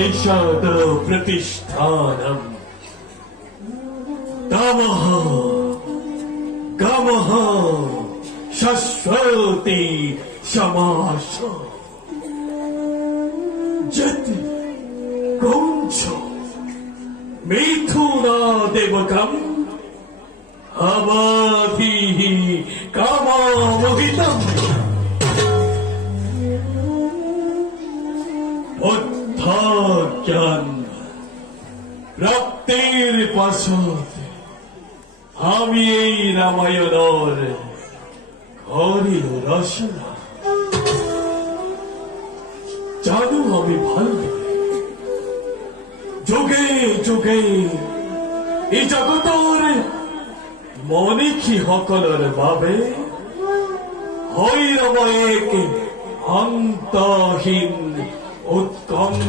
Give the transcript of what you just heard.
निषाद प्रतिष्ठानम् तमः गमः शश्वति समास जति कुञ्च मिथुनादेवकम् अवधिः कामामोहितम् জ্ঞান রক্তের পাশে আমি এই রামায়ণের ঘরের রচনা জানো আমি ভালো যোগে যোগে এই জগতর মনিষী সকলৰ বাবে হৈ ৰব এক অন্তহীন উৎকণ্ঠা।